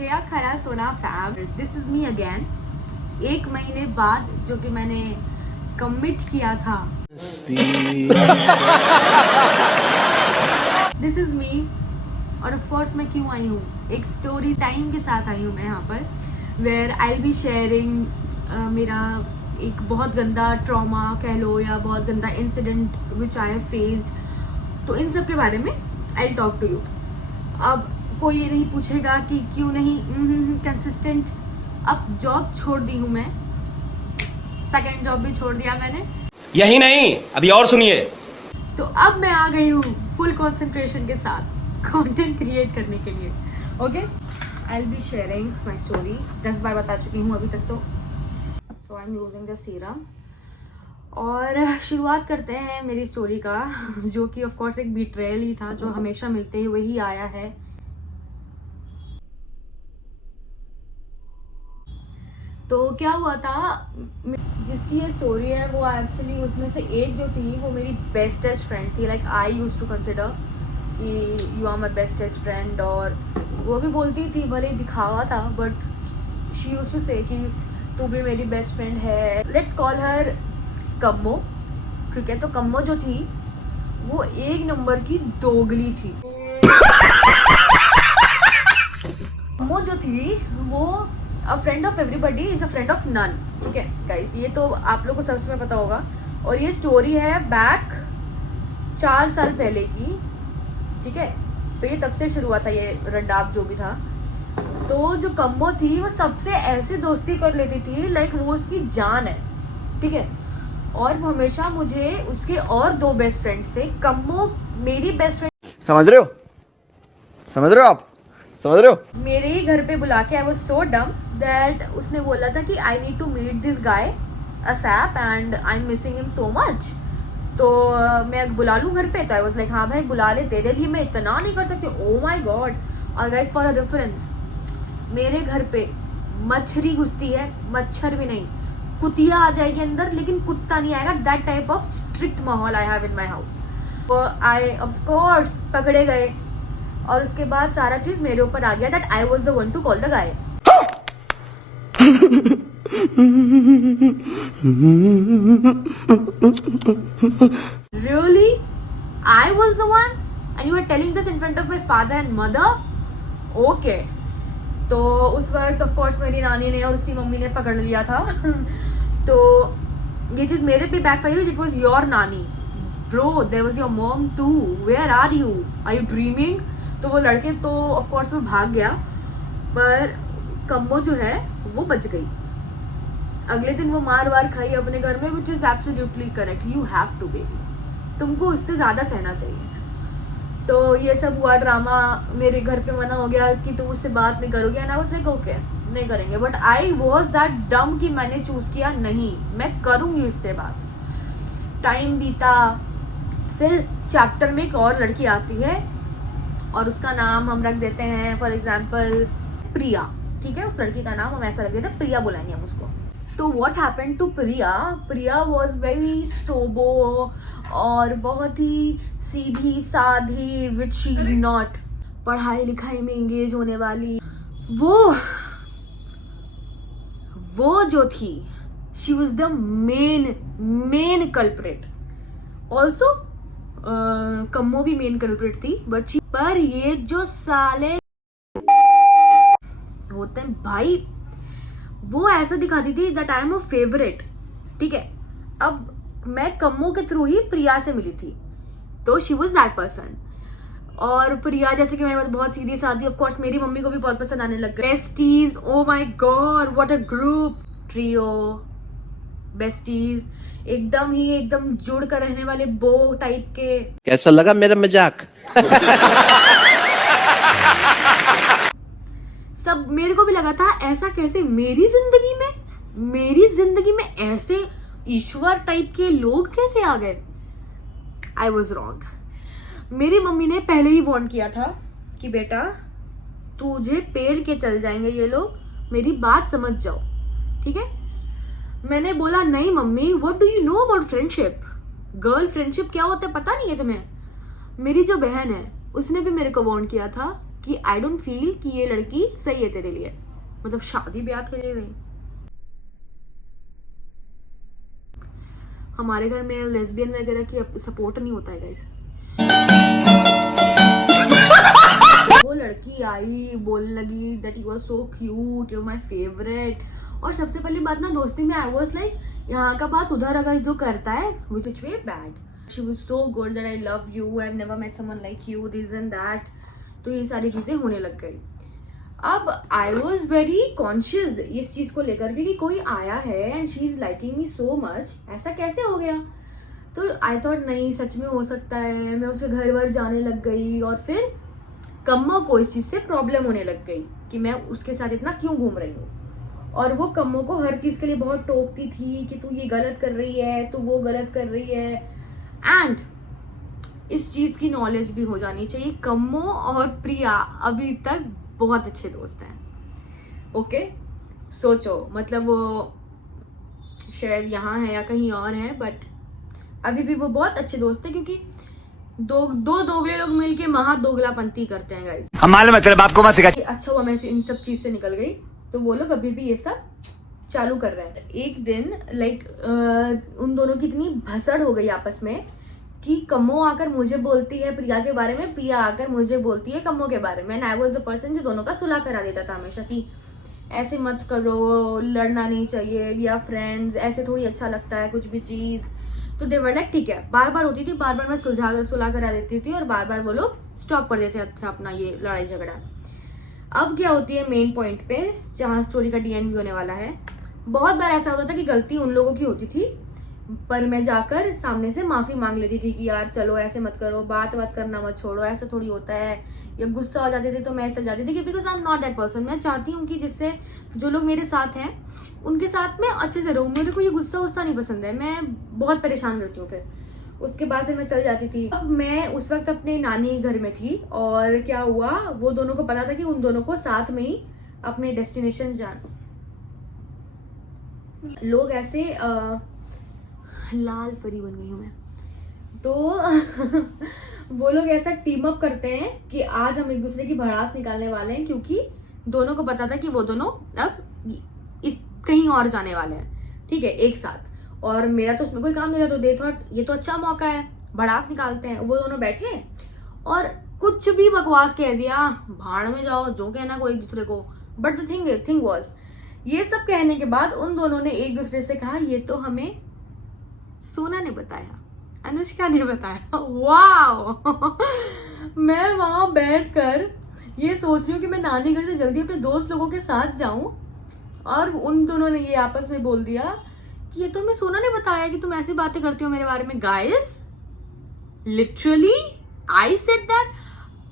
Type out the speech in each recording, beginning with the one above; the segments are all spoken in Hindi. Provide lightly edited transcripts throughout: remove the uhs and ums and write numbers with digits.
खया खरा सोना fam, this is me again. 1 महीने बाद जो कि मैंने कमिट किया था, दिस इज मी। और ऑफ कोर्स मैं क्यों आई हूँ, एक स्टोरी टाइम के साथ आई हूँ मैं यहाँ पर, where I will be sharing मेरा एक बहुत गंदा ट्रॉमा कह लो या बहुत गंदा incident which I have faced. तो इन सब के बारे में I will talk to you. अब कोई ये नहीं पूछेगा कि क्यों नहीं कंसिस्टेंट। अब जॉब छोड़ दी हूँ मैं, सेकंड जॉब भी छोड़ दिया मैंने। यही नहीं, अभी और सुनिए। तो अब मैं आ गई हूँ फुल कंसंट्रेशन के साथ कंटेंट क्रिएट करने के लिए। Okay, I will be sharing my story. 10 बार बता चुकी हूँ अभी तक तो। So I am using the serum और शुरुआत करते हैं मेरी स्टोरी का, जो कि ऑफ कोर्स एक बिट्रेयल ही था, जो हमेशा मिलते ही वही आया है। तो क्या हुआ था, जिसकी ये स्टोरी है वो एक्चुअली उसमें से एक जो थी वो मेरी बेस्टेस्ट फ्रेंड थी। Like I use to consider कि you are my bestest friend, और वो भी बोलती थी, भले ही दिखावा था, बट शी यूज टू से कि तू भी मेरी बेस्ट फ्रेंड है। लेट्स कॉल हर कम्मो, ठीक है। तो कम्मो जो थी वो 1 नंबर की दोगली थी। कम्मो जो थी वो a friend of everybody is a friend of none, ठीक है गाइस, ये तो आप लोगों को सबसे में पता होगा। और ये स्टोरी है बैक 4 साल पहले की, ठीक है। तो ये तब से शुरू हुआ था ये रंडाप जो भी था। तो जो कम्मो थी वो सबसे ऐसे दोस्ती कर लेती थी लाइक वो उसकी जान है, ठीक है। और वो हमेशा मुझे उसके और 2 बेस्ट फ्रेंड्स थे। कम्मो मेरी बेस्ट फ्रेंड, समझ रहे हो, समझ रहे हो आप, समझ रहे हो। मेरे ही घर पे बुला के आई वाज सो डम दैट उसने बोला था कि I need to meet this guy ASAP and I am missing him so much. तो मैं बुला लूँ घर पे। तो आई वाज लाइक हाँ भाई बुला ले, तेरे लिए मैं इतना नहीं कर सकती। Oh my God. और गाइस फॉर अ रेफरेंस, मेरे घर पे मच्छरी घुसती है, मच्छर भी नहीं, कुतिया आ जाएगी अंदर, लेकिन कुत्ता नहीं आएगा। दैट टाइप ऑफ स्ट्रिक्ट माहौल I have in my house. तो आई ऑफ कोर्स पकड़े गए और उसके बाद सारा चीज मेरे ऊपर आ गया that I was the one two call the guy. Really? I was the one? And you are telling this in front of my father and mother? Okay. तो उस वक्त ऑफ कोर्स मेरी नानी ने और उसकी मम्मी ने पकड़ लिया था। तो ये चीज मेरे पे बैकफायर हुई। It was your nani bro, there was your mom too, where are you dreaming. तो वो लड़के तो ऑफ कोर्स वो भाग गया, पर कम्मो जो है वो बच गई। अगले दिन वो मार वार खाई अपने घर में, which is absolutely correct. You have to be, तुमको इससे ज्यादा सहना चाहिए। तो ये सब हुआ ड्रामा, मेरे घर पे मना हो गया कि तुम उससे बात नहीं करोगे। And I was like okay नहीं करेंगे, but I was that dumb कि मैंने चूज किया नहीं, मैं करूंगी उससे बात। टाइम बीता, फिर चैप्टर में एक और लड़की आती है और उसका नाम हम रख देते हैं फॉर एग्जाम्पल प्रिया, ठीक है। उस लड़की का नाम हम ऐसा रख देते हैं, प्रिया बुलाएंगे हम उसको। तो what happened to Priya, Priya was very SoBo और बहुत ही सीधी साधी, विच शी इज नॉट। पढ़ाई लिखाई में एंगेज होने वाली वो जो थी, she was the main culprit. Also Kammo भी मेन कल्प्रिट थी, बट पर ये जो साले होते हैं भाई, वो ऐसा दिखाती थी that I am a favourite, ठीक है। अब मैं कम्मो के थ्रू ही प्रिया से मिली थी, तो शी वाज दैट पर्सन। और प्रिया जैसे कि मैंने बहुत सीधी सादी, ऑफ कोर्स मेरी मम्मी को भी बहुत पसंद आने लग गई। Besties, oh my God what a group, trio besties, एकदम जुड़ कर रहने वाले बो टाइप के। कैसा लगा मेरा मजाक? सब मेरे को भी लगा था ऐसा कैसे मेरी जिंदगी में ऐसे ईश्वर टाइप के लोग कैसे आ गए। I was wrong. मेरी मम्मी ने पहले ही वार्न किया था कि बेटा तुझे पेल के चल जाएंगे ये लोग, मेरी बात समझ जाओ, ठीक है। मैंने बोला नहीं mummy, what do you know about friendship, girl friendship क्या होता है पता नहीं है तुम्हें। मेरी जो बहन है उसने भी मेरे को वार्न किया था कि आई डोंट फील कि ये लड़की सही है तेरे लिए, मतलब शादी ब्याह के लिए नहीं। हमारे घर में लेस्बियन वगैरह की सपोर्ट नहीं होता है गाइस। वो लड़की आई बोलने लगी that you are so cute, you are my favourite, और सबसे पहली बात ना दोस्ती में आई वाज लाइक यहाँ का बात उधर अगर जो करता है which is way bad. She was so good that I love you, I have never met someone like you, this and that. तो ये सारी चीजें होने लग गई। अब आई वॉज वेरी कॉन्शियस इस चीज को लेकर के कि कोई आया है and she is liking me so much, ऐसा कैसे हो गया। तो आई थॉट नहीं सच में हो सकता है। मैं उसके घर वर जाने लग गई और फिर कम्मो को इस चीज से प्रॉब्लम होने लग गई कि मैं उसके साथ इतना क्यों घूम रही हूँ। और वो कम्मो को हर चीज के लिए बहुत टोकती थी कि तू ये गलत कर रही है, तू वो गलत कर रही है। एंड इस चीज की नॉलेज भी हो जानी चाहिए, कम्मो और प्रिया अभी तक बहुत अच्छे दोस्त हैं। ओके सोचो, मतलब वो शायद यहाँ है या कहीं और है, बट अभी भी वो बहुत अच्छे दोस्त हैं क्योंकि दो दोगले लोग मिलके महा दोगलापंती करते हैं गाइस। हम मालूम है तेरे बाप को मत सिखा। अच्छा हुआ मैं इन सब चीज से निकल गई, तो वो लोग अभी भी ये सब चालू कर रहे हैं। एक दिन लाइक उन दोनों की इतनी भसड़ हो गई आपस में कि कम्मो आकर मुझे बोलती है प्रिया के बारे में, प्रिया आकर मुझे बोलती है कम्मो के बारे में। And I was the person जो दोनों का सुलह करा देता था हमेशा कि ऐसे मत करो, लड़ना नहीं चाहिए, वी आर फ्रेंड्स, ऐसे थोड़ी अच्छा लगता है कुछ भी चीज। तो दे वर लाइक ठीक है, बार बार होती थी, बार बार मैं सुलह करा देती थी और बार बार वो लोग स्टॉप कर देते थे अपना ये लड़ाई झगड़ा। अब क्या होती है मेन पॉइंट पे जहाँ स्टोरी का डीएन भी होने वाला है, बहुत बार ऐसा होता था कि गलती उन लोगों की होती थी पर मैं जाकर सामने से माफी मांग लेती थी कि यार चलो ऐसे मत करो, बात करना मत छोड़ो, ऐसा थोड़ी होता है। या गुस्सा हो जाते थे तो मैं चल जाती थी कि because I am not that person. मैं चाहती हूँ कि जिससे जो लोग मेरे साथ हैं उनके साथ मैं अच्छे से रहूँ, मेरे को ये गुस्सा वुस्सा नहीं पसंद है, मैं बहुत परेशान रहती हूँ। फिर उसके बाद फिर मैं चल जाती थी। अब मैं उस वक्त अपने नानी घर में थी और क्या हुआ, वो दोनों को पता था कि उन दोनों को साथ में ही अपने डेस्टिनेशन जाना। लोग ऐसे लाल परी बन गई हूँ मैं तो वो लोग ऐसा टीम अप करते हैं कि आज हम एक दूसरे की भड़ास निकालने वाले हैं, क्योंकि दोनों को पता था कि वो दोनों अब इस कहीं और जाने वाले हैं, ठीक है, एक साथ। और मेरा तो उसमें कोई काम नहीं था, तो दे थॉट ये तो अच्छा मौका है, भड़ास निकालते हैं। वो दोनों बैठे और कुछ भी बकवास कह दिया, भाड़ में जाओ, जो कहना कोई एक दूसरे को। बट द थिंग वाज, ये सब कहने के बाद उन दोनों ने एक दूसरे से कहा ये तो हमें सोना ने बताया, अनुष्का ने बताया। वाओ मैं वहां बैठकर ये सोच रही हूँ कि मैं नानी घर से जल्दी अपने दोस्त लोगों के साथ जाऊं और उन दोनों ने ये आपस में बोल दिया कि ये तो हमें सोना ने बताया कि तुम ऐसी बातें करती हो मेरे बारे में। Guys literally I said that.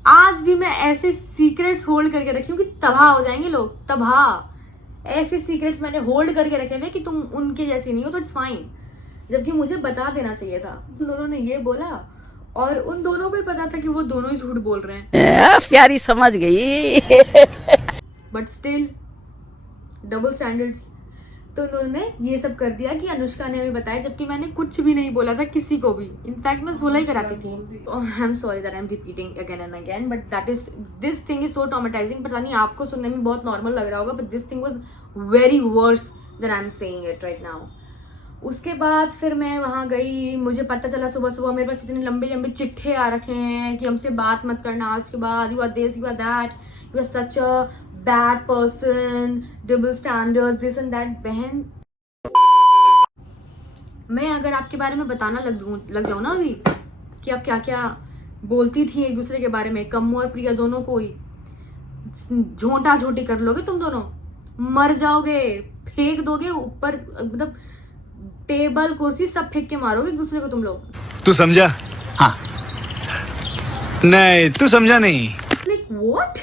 आज भी मैं ऐसे सीक्रेट्स होल्ड करके रखी हूँ कि तबाह हो जाएंगे लोग, तबाह। ऐसे सीक्रेट्स मैंने होल्ड करके रखे हुए कि तुम उनके जैसी नहीं हो तो इट्स फाइन, जबकि मुझे बता देना चाहिए था। उन दोनों ने ये बोला और उन दोनों को ही पता था कि वो दोनों ही झूठ बोल रहे हैं। प्यारी समझ गई बट स्टिल डबल स्टैंडर्ड्स। तो उन्होंने ये सब कर दिया कि अनुष्का ने हमें बताया, जबकि मैंने कुछ भी नहीं बोला था किसी को भी। इनफैक्ट मैं सोलह ही कराती थी। I am sorry that I am repeating again and again, but that is this thing is so traumatising. पता नहीं आपको सुनने में बहुत नॉर्मल लग रहा होगा, but this thing was very worse than I am saying it right now. उसके बाद फिर मैं वहां गई, मुझे पता चला सुबह सुबह मेरे पास इतने लंबे लंबे चिट्ठे आ रखे हैं कि हमसे बात मत करना आज के बाद, you are this, you are that, you are such a bad person, double standards, this and that. बहन मैं अगर आपके बारे में बताना लग जाऊं ना अभी कि आप क्या क्या बोलती थी एक दूसरे के बारे में, कम्मो और प्रिया दोनों को ही झोंटा झोटी कर लोगे तुम दोनों, मर जाओगे, फेंक दोगे ऊपर, मतलब टेबल कुर्सी सब फेंक के मारोगे एक दूसरे को तुम लोग। तू समझा? हाँ। नहीं तू समझा नहीं। Like what?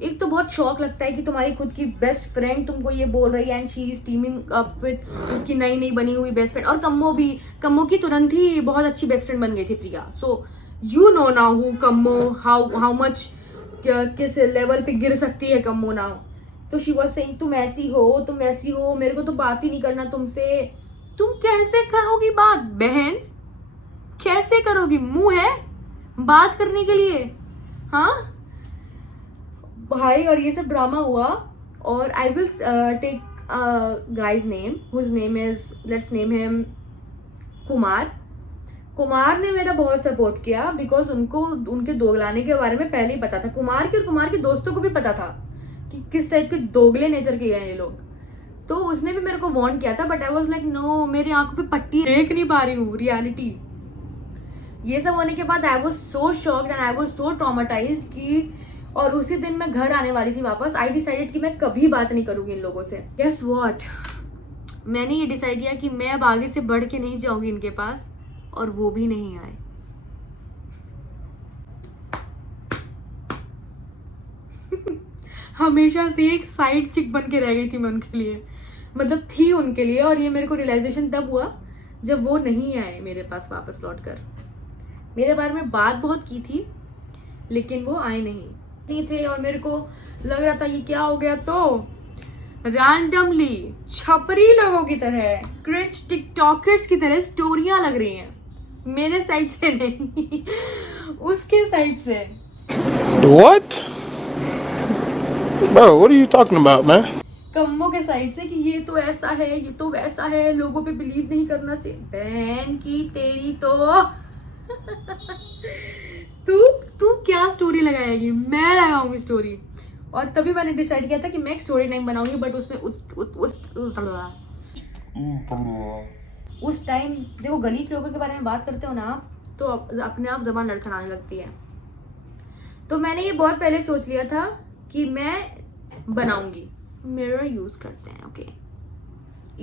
एक तो बहुत शौक लगता है कि तुम्हारी खुद की बेस्ट फ्रेंड तुमको ये बोल रही है and she is teeming up with उसकी नई नई बनी हुई बेस्ट फ्रेंड। और कम्मो की तुरंत ही बहुत अच्छी बेस्ट फ्रेंड बन गई थी Priya. So you know now who Kammo, how much, किस लेवल पे गिर सकती है कम्मो नाउ। तो शी वाज सेइंग तुम ऐसी हो, मेरे को तो बात ही नहीं करना तुमसे। तुम कैसे करोगी बात बहन, कैसे करोगी? मुंह है बात करने के लिए? हाँ भाई और ये सब ड्रामा हुआ और I will take guys name whose name is, let's name him Kumar. Kumar ने मेरा बहुत सपोर्ट किया बिकॉज उनको उनके दोगलाने के बारे में पहले ही पता था। कुमार के और कुमार के दोस्तों को भी पता था कि किस टाइप के दोगले नेचर के हैं ये लोग। तो उसने भी मेरे को वार्न किया था but I was like no, मेरी आंखों पे पट्टी देख नहीं पा रही हूँ रियलिटी। ये सब होने के बाद I was so shocked and I was so traumatised कि, और उसी दिन मैं घर आने वाली थी वापस। आई डिसाइडेड कि मैं कभी बात नहीं करूंगी इन लोगों से। गेस व्हाट, मैंने ये डिसाइड किया कि मैं अब आगे से बढ़ के नहीं जाऊंगी इनके पास, और वो भी नहीं आए। हमेशा से एक साइड चिक बन के रह गई थी मैं उनके लिए, मतलब थी उनके लिए। और ये मेरे को रियलाइजेशन तब हुआ जब वो नहीं आए मेरे पास वापस लौट कर। मेरे बारे में बात बहुत की थी लेकिन वो आए नहीं थे। और मेरे को लग रहा था ये क्या हो गया, तो रैंडमली छपरी लोगों की तरह, क्रिंज टिकटॉकर्स की तरह स्टोरियां लग रही हैं मेरे साइड से नहीं उसके साइड से। What? Bro, what are you talking about, man? कम्मो के साइड से कि ये तो ऐसा है, ये तो वैसा है, लोगों पे बिलीव नहीं करना चाहिए। बहन की तेरी तो तू क्या स्टोरी लगाएगी? मैं लगाऊंगी स्टोरी। और तभी मैंने डिसाइड किया था कि मैं एक स्टोरी टाइम बनाऊंगी बट उसमें उस टाइम देखो गलीच लोगों के बारे में बात करते हो ना आप, तो अपने आप जबान लड़खड़ाने लगती है। तो मैंने ये बहुत पहले सोच लिया था कि मैं बनाऊंगी। मिरर यूज करते हैं, ओके,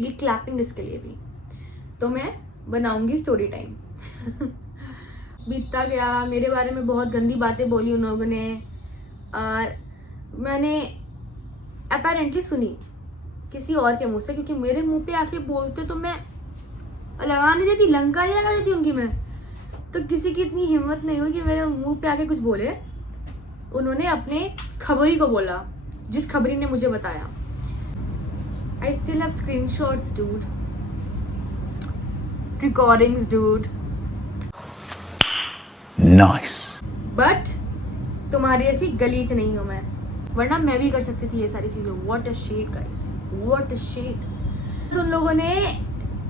ये क्लैपिंग इसके लिए भी। तो मैं बनाऊंगी स्टोरी टाइम। बीतता गया, मेरे बारे में बहुत गंदी बातें बोली उन लोगों ने, और मैंने अपेरेंटली सुनी किसी और के मुंह से, क्योंकि मेरे मुंह पे आके बोलते तो मैं लगा नहीं देती, लंका नहीं लगा देती उनकी मैं। तो किसी की इतनी हिम्मत नहीं हुई कि मेरे मुंह पे आके कुछ बोले। उन्होंने अपने खबरी को बोला, जिस खबरी ने मुझे बताया। I still have screenshots dude, recordings dude. Nice. But तुम्हारी ऐसी गलीच नहीं हूं मैं, वरना मैं भी कर सकती थी ये सारी चीजें। What a shit guys, what a shit. तो उन लोगों ने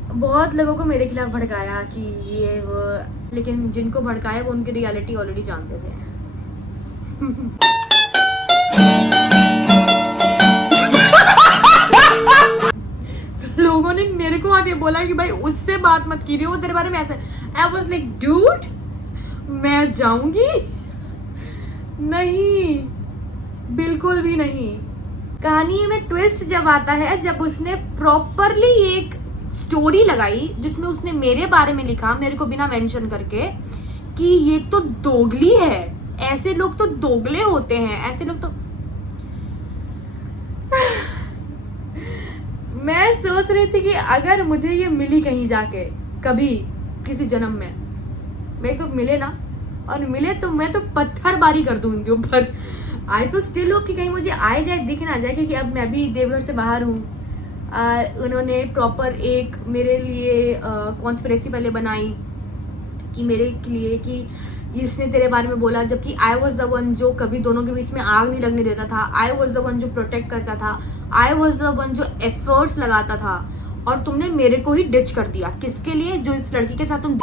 बहुत लोगों को मेरे खिलाफ भड़काया कि ये वो, लेकिन जिनको भड़काया वो उनकी रियलिटी ऑलरेडी जानते थे। लोगों ने मेरे को आके बोला कि भाई उससे बात मत कीजिए, वो तेरे बारे में ऐसा। आई वाज लाइक डूड, मैं जाऊंगी नहीं, बिल्कुल भी नहीं। कहानी में ट्विस्ट जब आता है, जब उसने प्रॉपरली एक स्टोरी लगाई जिसमें उसने मेरे बारे में लिखा, मेरे को बिना मेंशन करके, कि ये तो दोगली है, ऐसे लोग तो दोगले होते हैं, ऐसे लोग तो। मैं सोच रही थी कि अगर मुझे ये मिली कहीं जाके कभी किसी जन्म में, मेरे को मिले ना, और मिले तो मैं तो पत्थरबारी कर दूं उनके ऊपर। आई तो स्टिल होप कि कहीं मुझे आए जाए, दिख ना जाए, क्योंकि अब मैं भी देवघर से बाहर हूँ। उन्होंने प्रॉपर एक मेरे लिए कॉन्स्पिरेसी पहले बनाई कि मेरे लिए कि इसने तेरे बारे में बोला, जबकि आई वॉज द वन जो कभी दोनों के बीच में आग नहीं लगने देता था। आई वॉज द वन जो प्रोटेक्ट करता था। आई वॉज द वन जो एफर्ट्स लगाता था, और तुमने मेरे को ही डिच कर दिया। किसके लिए? जो इस लड़की के साथ तुम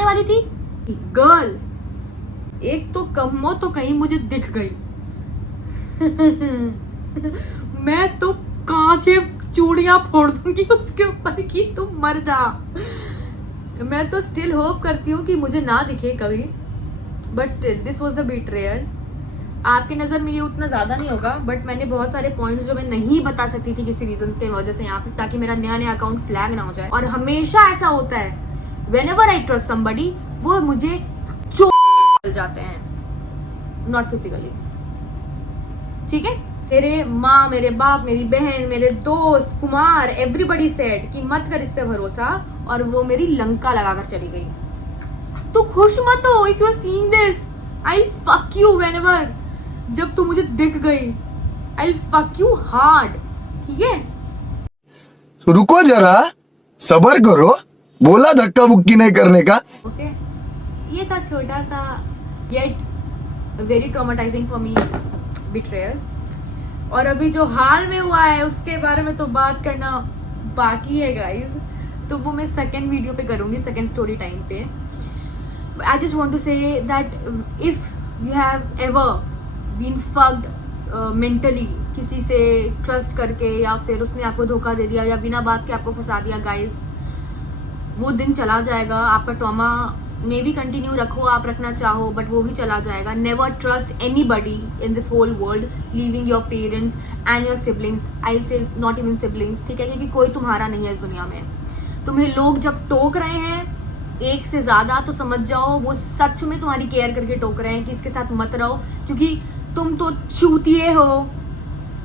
वाली थी गर्ल। एक तो कम्मो तो कहीं मुझे दिख गई। मैं तो कांचे चूड़ियां फोड़ दूंगी उसके ऊपर की तुम मर जा। मैं तो स्टिल होप करती हूँ कि मुझे ना दिखे कभी, but still this was the betrayal. आपकी नज़र में ये उतना ज़्यादा नहीं होगा, बट मैंने बहुत सारे पॉइंट्स जो मैं नहीं बता सकती थी किसी रीजन की वजह से यहाँ पे, ताकि मेरा नया अकाउंट फ्लैग ना हो जाए। और हमेशा ऐसा होता है, व्हेनेवर आई ट्रस्ट समबडी, वो मुझे चल जाते हैं, नॉट फिजिकली। ठीक है, मेरे माँ, मेरे बाप, मेरी बहन, मेरे दोस्त, कुमार, एवरीबडी सेड कि मत कर इस पे भरोसा, और वो मेरी लंका लगाकर चली गई। तो खुश मत हो if you are seeing this. I fuck you whenever, जब तू मुझे दिख गई, आई फक यू हार्ड। ठीक है, तो रुको जरा, सबर करो, बोला धक्का बुक्की नहीं करने का। ओके, ये था छोटा सा yet very traumatising for me betrayer. और अभी जो हाल में हुआ है उसके बारे में तो बात करना बाकी है गाइज, तो वो मैं सेकेंड वीडियो पे करूंगी, सेकेंड स्टोरी टाइम पे। I just want to say that if you have ever been fucked mentally किसी से ट्रस्ट करके, या फिर उसने आपको धोखा दे दिया या बिना बात के आपको फंसा दिया गाइज, वो दिन चला जाएगा। आपका ट्रॉमा मे भी कंटिन्यू रखो, आप रखना चाहो, बट वो भी चला जाएगा। Never trust anybody in this whole world, leaving your parents and your siblings, I say not even siblings, ठीक है, क्योंकि कोई तुम्हारा नहीं है इस दुनिया में। तुम्हें लोग जब टोक रहे हैं एक से ज्यादा, तो समझ जाओ वो सच में तुम्हारी केयर करके टोक रहे हैं कि इसके साथ मत रहो, क्योंकि तुम तो चूतिए हो,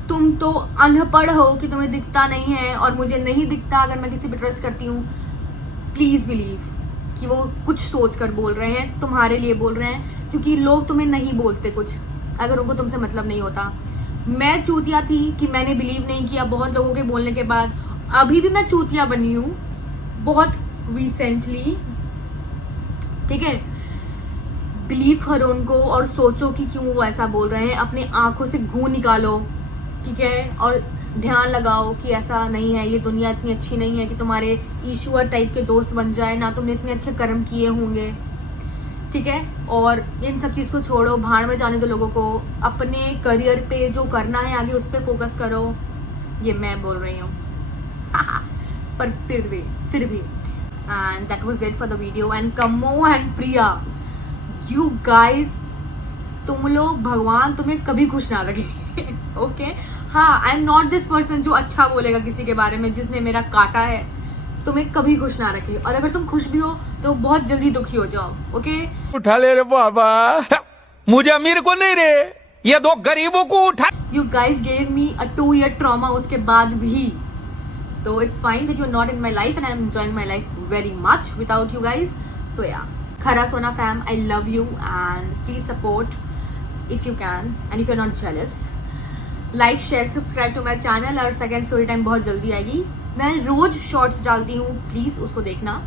तुम तो अनपढ़ हो कि तुम्हें दिखता नहीं है, और मुझे नहीं दिखता अगर मैं किसी पे ट्रस्ट करती हूँ। प्लीज बिलीव कि वो कुछ सोच कर बोल रहे हैं, तुम्हारे लिए बोल रहे हैं, क्योंकि लोग तुम्हें नहीं बोलते कुछ अगर उनको तुमसे मतलब नहीं होता। मैं चूतिया थी कि मैंने बिलीव नहीं किया बहुत लोगों के बोलने के बाद। अभी भी मैं चूतिया बनी हूँ बहुत रिसेंटली, ठीक है। बिलीव करो उनको और सोचो कि क्यों वो ऐसा बोल रहे हैं, अपने आंखों से गूं निकालो, ठीक है, और ध्यान लगाओ कि ऐसा नहीं है, ये दुनिया इतनी अच्छी नहीं है कि तुम्हारे ईश्वर टाइप के दोस्त बन जाए, ना तुमने इतने अच्छे कर्म किए होंगे, ठीक है। और इन सब चीज़ को छोड़ो, भाड़ में जाने दो लोगों को, अपने करियर पे जो करना है आगे उस पर फोकस करो, ये मैं बोल रही हूँ। पर फिर भी and that was it for the video. And कमो एंड प्रिया, यू गाइज, तुम लोग, भगवान तुम्हें कभी खुश ना रखे। ओके हाँ, I am not this person जो अच्छा बोलेगा किसी के बारे में जिसने मेरा काटा है, तुम्हें कभी खुश ना रखे। और अगर तुम खुश भी हो तो बहुत जल्दी दुखी हो जाओ, ओके। उठा ले रे बाबा, मुझे अमीर को नहीं रे, ये दो गरीबों को उठा। You guys gave me a 2 year trauma उसके बाद भी, तो it's fine that you are not in my life and I am enjoying my life very much without you guys. So yeah, खरा सोना fam, I love you and please support if you can and if you are not jealous. Like share subscribe to my channel, और सेकेंड स्टोरी टाइम बहुत जल्दी आएगी। मैं रोज शॉर्ट्स डालती हूँ, प्लीज उसको देखना।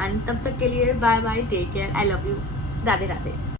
एंड तब तक के लिए bye bye, take care, I love you, Radhe Radhe.